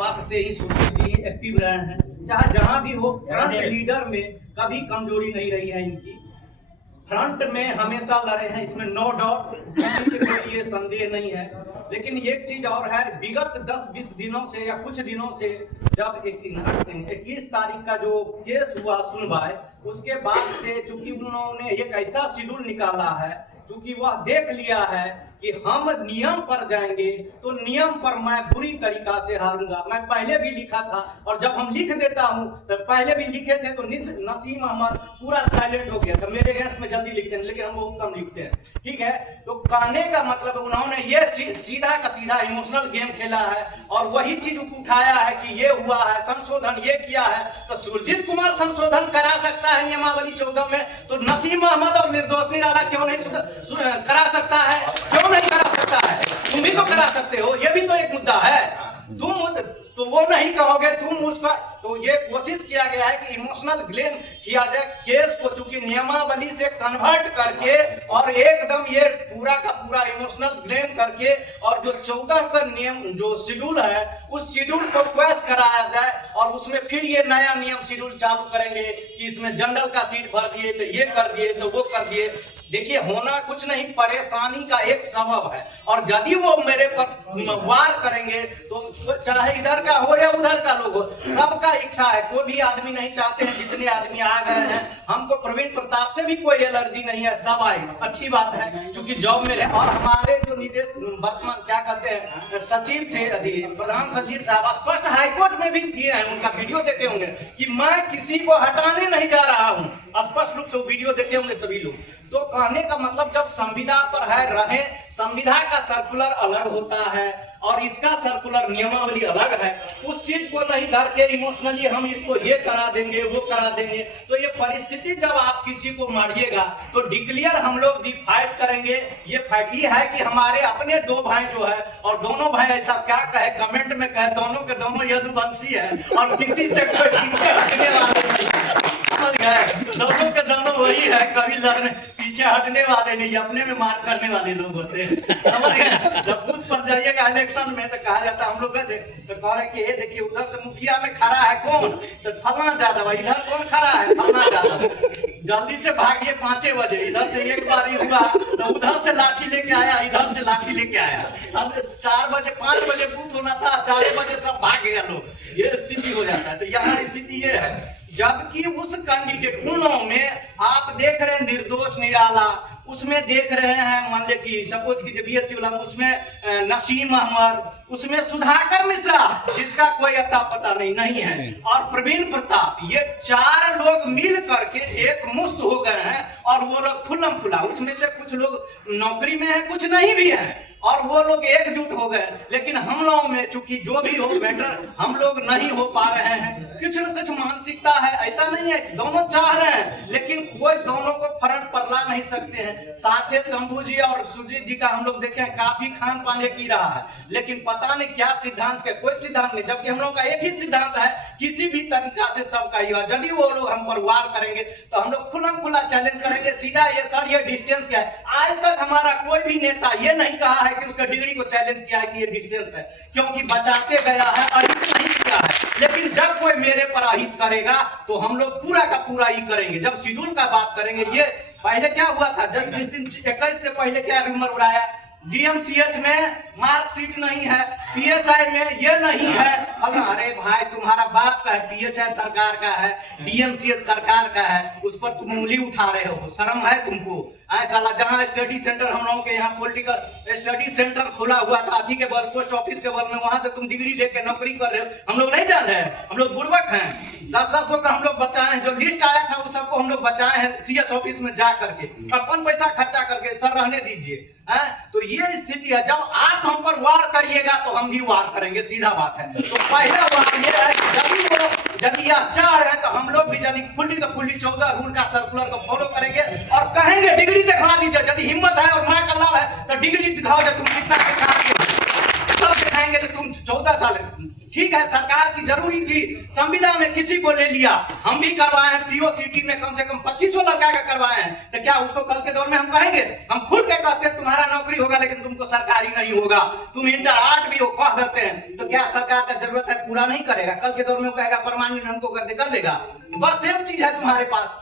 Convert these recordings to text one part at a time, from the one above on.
शुरुआत से ही सुशील जी एक्टिव रहे हैं, चाहे जहां भी हो। फ्रंट लीडर में कभी कमजोरी नहीं रही है इनकी, फ्रंट में हमेशा लड़े हैं, इसमें नो डाउट, किसी से कोई ये संदेह नहीं है। लेकिन एक चीज और है, विगत 10-20 दिनों से या कुछ दिनों से जब 21 तारीख का जो केस हुआ सुनवाई, उसके बाद से चूंकि उन्होंने एक ऐसा शेड्यूल निकाला है, क्योंकि वह देख लिया है कि हम नियम पर जाएंगे तो नियम पर मैं बुरी तरीका से हारूंगा। मैं पहले भी लिखा था, और जब हम लिख देता हूं तो पहले भी लिखे थे तो नसीम अहमद पूरा साइलेंट हो गया था, मेरे अगेंस्ट में जल्दी लिखते हैं, लेकिन हम बहुत कम लिखते हैं, ठीक है। तो कहने का मतलब उन्होंने ये सीधा का सीधा इमोशनल गेम खेला है, और वही चीज उठाया है कि ये हुआ है, संशोधन ये किया है। तो सुरजीत कुमार संशोधन करा सकता है नियमावली 14 में, तो नसीम अहमद और निर्दोष निराला क्यों नहीं करा सकता है? क्यों नहीं करा सकता है? तुम भी तो करा सकते हो, ये भी तो एक मुद्दा है। तुम तो वो नहीं कहोगे, तुम उसका तो ये कोशिश किया गया है कि इमोशनल ब्लेम किया जाए केस को, चूंकि नियमावली से कन्वर्ट करके और एकदम ये पूरा का पूरा इमोशनल ब्लेम करके, और जो 14 का नियम जो शेड्यूल है उस शेड्यूल को क्वेश्चन कराया जाए, और उसमें फिर ये नया नियम शेड्यूल चालू करेंगे कि इसमें जनरल का सीट भर दिए तो ये कर दिए तो वो कर दिए। देखिए, होना कुछ नहीं, परेशानी का एक सबब है, और यदि वो मेरे पर वार करेंगे तो चाहे इधर का हो या उधर का लोग हो, सबका इच्छा है, कोई भी आदमी नहीं चाहते हैं जितने आदमी आ गए हैं। हमको प्रवीण प्रताप से भी कोई एलर्जी नहीं है, सब आए, अच्छी बात है, क्योंकि जॉब में रहे। और हमारे जो निदेश वर्तमान क्या कहते हैं सचिव थे, प्रधान सचिव साहब स्पष्ट हाईकोर्ट में भी दिए हैं, उनका वीडियो देखे होंगे कि मैं किसी को हटाने नहीं जा रहा हूं, स्पष्ट रूप से वीडियो देखे होंगे सभी लोग। तो कहने का मतलब जब संविदा पर है रहे, संविदा का सर्कुलर अलग होता है और इसका सर्कुलर नियमावली अलग है, उस चीज को नहीं धर के इमोशनली हम इसको ये करा देंगे वो करा देंगे। तो ये परिस्थिति जब आप किसी को मारिएगा तो डिक्लेयर हम लोग भी फाइट करेंगे। ये फाइट ये है कि हमारे अपने दो भाई जो है, और दोनों भाई ऐसा क्या कहे कमेंट में कहे, दोनों के दोनों यदुवंशी है और किसी से कोई पीछे हटने वाले नहीं है, समझ गए? दोनों के दोनों वही है, कभी लड़ने पीछे हटने वाले नहीं, अपने में मार करने वाले लोग होते हैं, समझ गए? जब बूथ पर जाइएगा इलेक्शन में तो कहा जाता है, हम लोग गए तो कह रहे कि ये देखिए उधर से मुखिया में खड़ा है कौन, तो फलना यादव, इधर कौन खड़ा है, फलना यादव, जल्दी से भागिए 5 बजे। इधर से एक बार ही हुआ तो उधर से लाठी लेके आया, इधर से लाठी लेके आया, सब 4 बजे 5 बजे बूथ होना था, 4 बजे सब भाग गया लोग, ये स्थिति हो जाता है। तो यहाँ स्थिति ये है, जबकि उस कैंडिडेट उन्होंने में आप देख रहे हैं निर्दोष निराला, उसमें देख रहे हैं मान ले कि सपोज की बीएससी वाला, उसमें नसीम अहमद, उसमें सुधाकर मिश्रा जिसका कोई अता पता नहीं है, और प्रवीण प्रताप, ये 4 लोग मिल करके एक मुश्त हो गए हैं, और वो लोग फुल्लम फुला, उसमें से कुछ लोग नौकरी में है, कुछ नहीं भी है, और वो लोग एकजुट हो गए। लेकिन हम लोगों में चूंकि जो भी हो बेटर हम लोग नहीं हो पा रहे हैं, कुछ न कुछ मानसिकता है, ऐसा नहीं है दोनों चाह रहे हैं, लेकिन कोई दोनों को फर्क पड़ला नहीं सकते हैं। साथ ही शंभू जी और सुजीत जी का हम लोग देखे काफी खान पाने की रहा है, लेकिन पता नहीं क्या सिद्धांत के, कोई सिद्धांत नहीं, जबकि हम लोग का एक ही सिद्धांत है, किसी भी तरीका से सबका ही हो। यदि वो लोग हम पर वार करेंगे तो हम लोग खुला खुला चैलेंज करेंगे सीधा, ये सर ये डिस्टेंस क्या है। आज तक हमारा कोई भी नेता ये नहीं कहा है कि उसका डिग्री को चैलेंज किया है कि ये डिस्टेंस है, क्योंकि बचाते गया है, अहित नहीं किया है। लेकिन जब कोई मेरे पर अहित करेगा तो हम लोग पूरा का पूरा ही करेंगे। जब शेड्यूल का बात करेंगे, ये पहले क्या हुआ था, जब जिस दिन 21 से पहले क्या रूमर उड़ाया, डीएमसीएच में मार्कशीट नहीं है, पीएचआई में ये नहीं है। अरे भाई तुम्हारा बाप का है, पीएचआई सरकार का है, डीएमसीएच सरकार का है, उस पर तुम उंगली उठा रहे हो, शर्म है तुमको? साला जहाँ स्टडी सेंटर हम लोगों के यहाँ पॉलिटिकल स्टडी सेंटर खुला हुआ था अथी के बल, पोस्ट ऑफिस के बल में, वहां से तुम डिग्री लेके नौकरी कर रहे हो। हम लोग नहीं जान रहे हैं, हम लोग बुड़बक हैं। 10-10 लोग का हम लोग बचाए हैं, जो लिस्ट आया था उस सबको हम लोग बचाए हैं सीएस ऑफिस में जा करके, अपन पैसा खर्चा करके, सर रहने दीजिए। तो ये स्थिति है, जब आप हम पर वार करिएगा तो हम भी वार करेंगे, सीधा बात है। तो पहला वार ये है कि यदि आप चाह रहे हैं तो हम लोग भी यदि फुल्ली तो फुल्ली 14 रूल का सर्कुलर को फॉलो करेंगे, और कहेंगे डिग्री दिखा दीजिए, यदि हिम्मत है और माँ का लाभ है तो डिग्री दिखाओ, तुम कितना सिखा कहेंगे कि तुम 14 साल, ठीक है सरकार की जरूरी थी, संविदा में किसी को ले लिया, हम भी करवाए हैं, पीओ सिटी में कम से कम 2500 लड़का का करवाए हैं, तो क्या उसको कल के दौर में हम कहेंगे? हम खुल के कहते हैं तुम्हारा नौकरी होगा लेकिन तुमको सरकारी नहीं होगा, तुम इंटर 8 भी हो कह देते हैं, तो क्या सरकार का जरूरत है पूरा नहीं करेगा? कल के दौर में वो कहेगा परमानेंट हमको कर देगा, बस सेम चीज है तुम्हारे पास।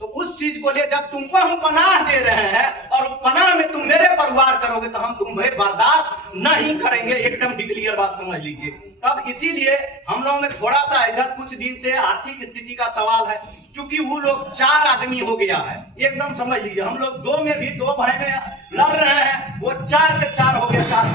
तो उस चीज को ले जब तुमको हम पनाह दे रहे हैं और पनाह में तुम मेरे पर वार करोगे तो हम तुम्हें बर्दाश्त नहीं करेंगे, एकदम क्लियर बात समझ लीजिए। तब इसीलिए हम लोगों में थोड़ा सा इधर कुछ दिन से आर्थिक स्थिति का सवाल है, क्योंकि वो लोग 4 आदमी हो गया है, एकदम समझ लीजिए। हम लोग 2 में भी 2 भाई में लड़ रहे हैं, वो 4 के 4 हो गए, चाहे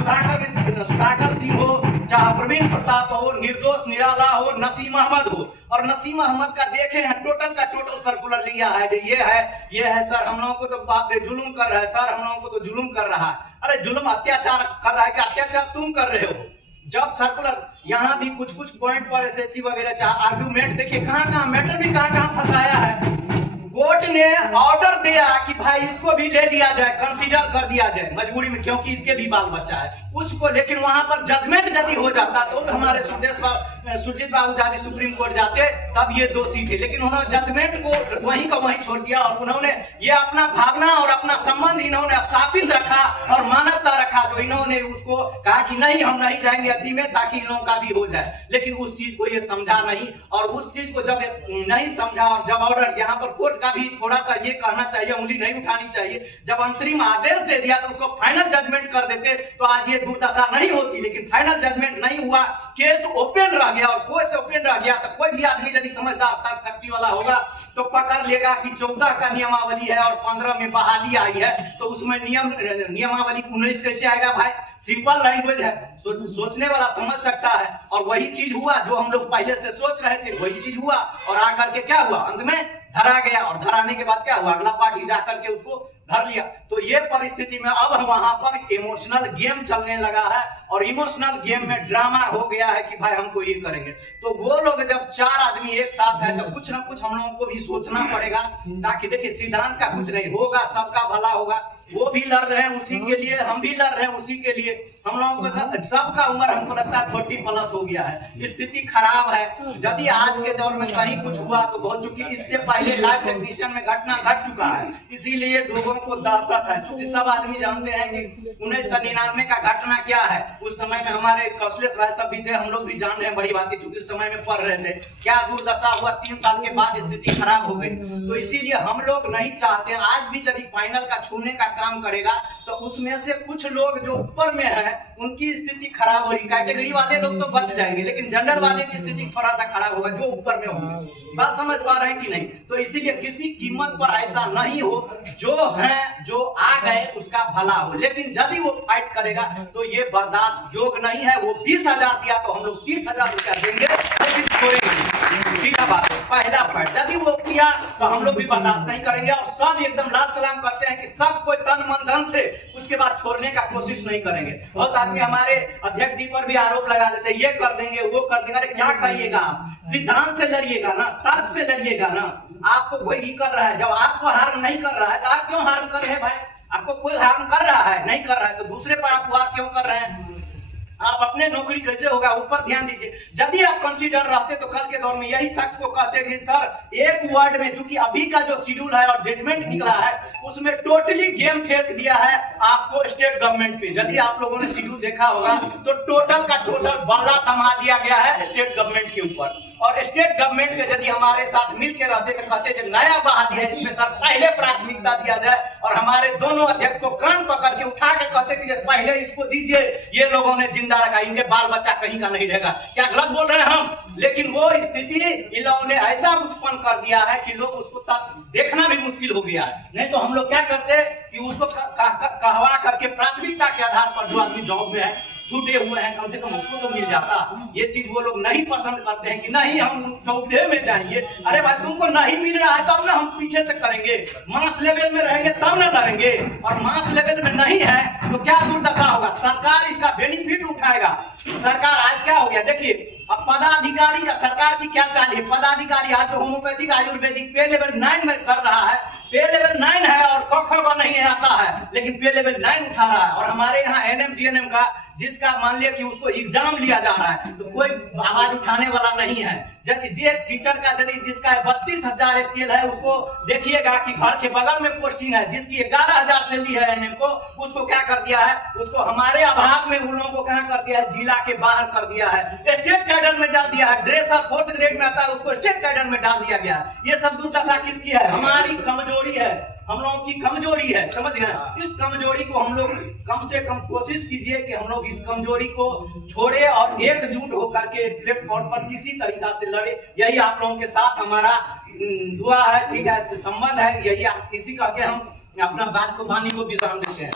सुधाकर सिंह हो, चाहे प्रवीण प्रताप हो, निर्दोष निराला हो, नसीम अहमद हो। और नसीम अहमद का देखे हैं टोटल का टोटल सर्कुलर लिया है, ये है सर हम लोगों को तो बाप रे जुल्म कर रहा है, सर हम लोगों को तो जुल्म कर रहा है। अरे जुल्म अत्याचार कर रहा है कि अत्याचार तुम कर रहे हो? जब सर्कुलर यहाँ भी कुछ पॉइंट पर एसएससी वगैरह चाहे आर्गुमेंट देखिए कहाँ मैटर भी कहाँ फंसाया है। कोर्ट ने ऑर्डर दिया कि भाई इसको भी ले लिया जाए, कंसीडर कर दिया जाए मजबूरी में, क्योंकि इसके भी बाल बच्चा है उसको, लेकिन वहां पर जजमेंट यदि हो जाता तो हमारे सुरजीत बाबू जादी सुप्रीम कोर्ट जाते तब ये दोषी थे, लेकिन उन्होंने जजमेंट को वहीं का वहीं छोड़ दिया और उन्होंने ये अपना भावना और अपना संबंध इन्होंने स्थापित रखा और मानवता रखा, जो इन्होंने उसको कहा कि नहीं हम नहीं जाएंगे अति में ताकि इन लोगों का भी हो जाए, लेकिन उस चीज को ये समझा नहीं। और उस चीज को जब नहीं समझा और जब ऑर्डर यहाँ पर कोर्ट का भी थोड़ा सा ये कहना चाहिए, उंगली नहीं उठानी चाहिए, जब अंतरिम आदेश दे दिया तो उसको फाइनल जजमेंट कर देते तो आज ये दुर्दशा नहीं होती, लेकिन फाइनल जजमेंट नहीं हुआ, केस ओपन रह गया। और केस ओपन रह गया तो कोई भी आदमी यदि समझदार तर्क शक्ति वाला होगा तो पकड़ लेगा कि 14 का नियमावली है और 15 में बहाली आई है, तो उसमें नियमावली 19 कैसे आएगा भाई? सिंपल लैंग्वेज है, सोचने वाला समझ सकता है। और वही चीज हुआ जो हम लोग पहले से सोच रहे थे, वही चीज हुआ और आकर के क्या हुआ, अंत में धरा गया। और धराने के बाद क्या हुआ, अगला पार्टी जाकर के उसको धर लिया। तो ये परिस्थिति में अब हम वहां पर इमोशनल गेम चलने लगा है और इमोशनल गेम में ड्रामा हो गया है कि भाई हमको ये करेंगे। तो वो लोग जब 4 आदमी एक साथ है तो कुछ ना कुछ हम लोगों को भी सोचना पड़ेगा, ताकि देखिए सिद्धांत का कुछ नहीं होगा, सबका भला होगा। वो भी लड़ रहे हैं उसी के लिए, हम भी लड़ रहे हैं उसी के लिए। हम लोगों को सबका उम्र हमको लगता है 40+ हो गया है, स्थिति खराब है। यदि आज के दौर में कहीं कुछ हुआ तो बहुत, चूंकि इससे पहले लाइव टेक्नीशियन में घटना घट चुका है, इसीलिए लोगों को दहशत है। क्योंकि सब आदमी जानते हैं कि 1999 का घटना क्या है। उस समय में हमारे कौशलेश भाई सब भी थे, हम लोग भी जान रहे हैं बड़ी बात, क्योंकि उस समय में पढ़ रहे थे क्या दुर्दशा हुआ। 3 साल के बाद स्थिति खराब हो गई। तो इसीलिए हम लोग नहीं चाहते, आज भी यदि फाइनल का छूने का काम करेगा तो उसमें से कुछ लोग जो ऊपर में है उनकी स्थिति खराब हो रही। कैटेगरी वाले लोग तो बच जाएंगे, लेकिन जनरल वाले की स्थिति थोड़ा सा खराब होगा जो ऊपर में होगी। बात समझ पा रहे हैं कि नहीं? तो इसीलिए किसी कीमत पर ऐसा नहीं हो, जो है जो आ गए उसका भला हो। लेकिन यदि वो फाइट करेगा तो ये बर्दाश्त योग्य नहीं है। वो 20,000 दिया तो हम लोग 30,000 रुपया देंगे, लेकिन छोड़ेंगे नहीं। सीधा बात है, पहला फाइट यदि वो किया तो हम लोग भी बर्दाश्त नहीं करेंगे। और सब एकदम लाल सलाम करते हैं कि सब कोई तन मन धन से उसके बाद छोड़ने का कोशिश नहीं करेंगे। बहुत आदमी हमारे अध्यक्ष जी पर भी आरोप लगा देते हैं, ये कर देंगे वो कर देंगे। अरे क्या करिएगा आप? सिद्धांत से लड़िएगा ना, तर्क से लड़िएगा ना। आपको कोई ही कर रहा है, जब आपको हार्म नहीं कर रहा है तो आप क्यों हार्म कर रहे हैं भाई? आपको कोई हार्म कर रहा है, नहीं कर रहा है, तो दूसरे पर आप वार क्यों कर रहे हैं? आप अपने नौकरी कैसे होगा उस पर ध्यान दीजिए। यदि आप कंसीडर रहते तो कल के दौर में यही शख्स को कहते कि सर एक वर्ड में, चूंकि अभी का जो शेड्यूल है और जजमेंट निकला है उसमें टोटली गेम फेंक दिया है आपको स्टेट गवर्नमेंट पे। यदि आप लोगों ने शेड्यूल देखा होगा तो टोटल का टोटल बल्ला थमा दिया गया है स्टेट गवर्नमेंट के ऊपर। और स्टेट गवर्नमेंट के यदि हमारे साथ मिल के रहते तो कहते जो नया बहाली है इसमें सर पहले प्राथमिकता दिया जाए, और हमारे दोनों अध्यक्ष को कान पकड़ के उठा के कहते कि पहले इसको दीजिए, ये लोगों ने जिंदा रखा, इनके बाल बच्चा कहीं का नहीं रहेगा। क्या गलत बोल रहे हैं हम? लेकिन वो स्थिति इन लोगों ने ऐसा उत्पन्न कर दिया है कि लोग उसको देखना भी मुश्किल हो गया है। नहीं तो हम लोग क्या करते कि उसको कहवा करके प्राथमिकता के आधार पर जो आदमी जॉब में है, छूटे हुए हैं, कम से कम उसको तो मिल जाता। ये चीज वो लोग नहीं पसंद करते हैं कि नहीं हम चौथे में जाएंगे। अरे भाई तुमको नहीं मिल रहा है तब ना हम पीछे से करेंगे, मास लेवल में रहेंगे तब ना लड़ेंगे। और मास लेवल में नहीं है तो क्या दुर्दशा होगा? सरकार इसका बेनिफिट उठाएगा। सरकार आज क्या हो गया देखिए, अब पदाधिकारी का सरकार की क्या चाल है? पदाधिकारी आज तो होम्योपैथिक आयुर्वेदिक पे लेवल 9 में कर रहा है, पे लेवल 9 है और क ख ग नहीं आता है, लेकिन पे लेवल 9 उठा रहा है। और हमारे यहाँ एनएम जीएनएम का जिसका मान लिया कि उसको एग्जाम लिया जा रहा है, तो कोई आवाज उठाने वाला नहीं है। यदि जे टीचर का यदि जिसका 32,000 स्केल है, उसको देखिएगा कि घर के बगल में पोस्टिंग है, जिसकी 11,000 से ली है एनएम को, उसको क्या कर दिया है, उसको हमारे अभाव में उन लोगों को क्या कर दिया है, जिला के बाहर कर दिया है, स्टेट कैडर में डाल दिया है। ड्रेसर 4th ग्रेड में आता है, उसको स्टेट कैडर में डाल दिया गया है। ये सब दुर्दशा किसकी है? हमारी कमजोरी है, हम लोगों की कमजोरी है, समझ गए। इस कमजोरी को हम लोग कम से कम कोशिश कीजिए कि हम लोग इस कमजोरी को छोड़े और एकजुट होकर के प्लेटफॉर्म पर किसी तरीका से लड़े। यही आप लोगों के साथ हमारा दुआ है, ठीक है, संबंध है। यही इसी करके हम अपना बात को वाणी को विराम देते हैं।